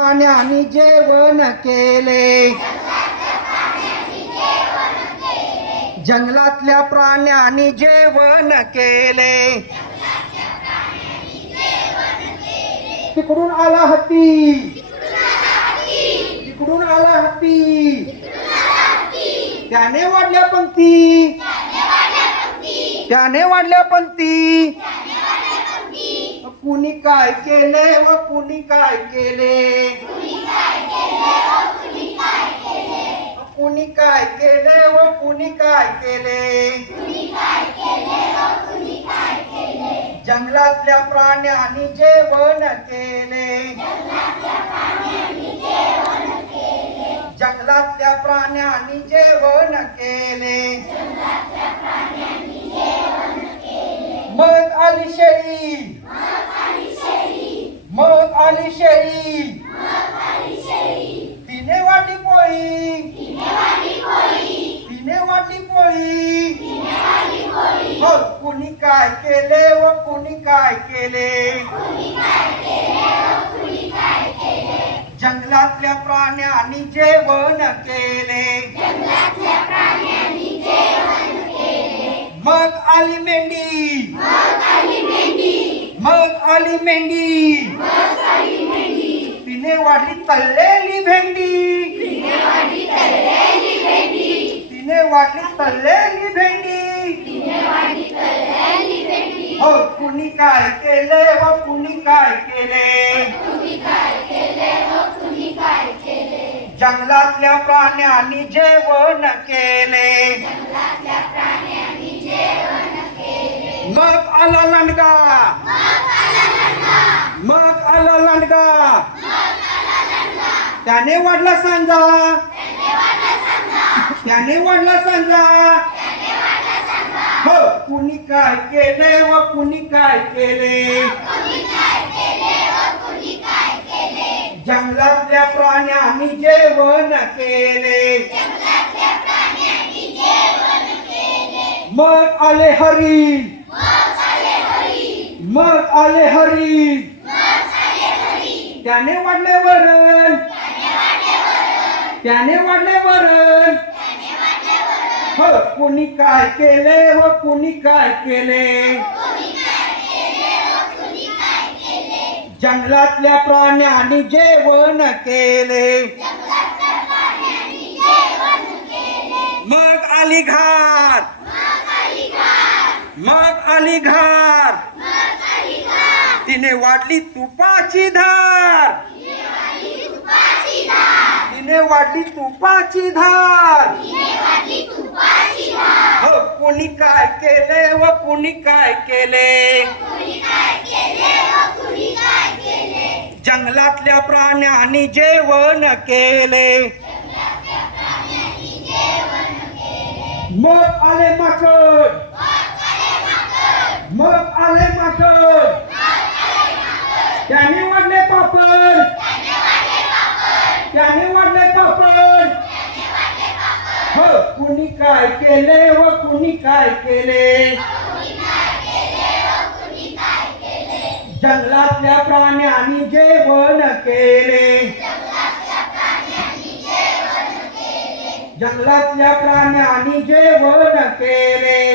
प्राण्याने जेवण केले. जंगलातल्या प्राण्याने जेवण केले. तिकडून आला हत्ती. तिकडून आला हत्ती. त्याने वाढल्या पंक्ती. त्याने वाढल्या पंक्ती. कुणी काय केले व कुणी काय केले कुणी काय केले व कुणी काय केले जंगलातल्या प्राण्यांनी जेवण केले. जंगलातल्या प्राण्यांनी जेवण केले. मग आली शेळी. मग आली शेळी. तिने वाटी पोळी. तिने वाटी पोळी. मग कुणी काय केले व कुणी काय केले? जंगलातल्या प्राण्यांनी जेवण केले. आली मेंढी. तिने वाढली तल्लेली भेंडी. तिने वाढली तल्लेली भेंडी. हो कुणी काय केले व कुणी काय केले? जंगलातल्या प्राण्यांनी जेवण केले. मग आला लंडगा मग आला लंडगा त्याने वाढला सांजा त्याने वाढला सांजा हो कुणी काय केले व कुणी काय केले? जंगलातल्या प्राण्यांनी जेवण केले. मग आले हरी. मग आले हरी. त्याने वाढले वरण. त्याने वाढले वरण हो कुणी काय केले व कुणी काय केले? जंगलातल्या प्राण्यांनी जेवण केले. मग आली घार मग आली घार तिने वाढली तुपाची धार. वाढली तुपाची धार. हो कुणी काय केले व कुणी काय केले? जंगलातल्या प्राण्यांनी जेवण केले. मग आले माकड. मग आले माकड. त्याने वाढले पापड. त्याने कुणी काय केले व कुणी काय केले? जंगलातल्या प्राण्यांनी जेवण केले. जंगलातल्या प्राण्यांनी जेवण केले.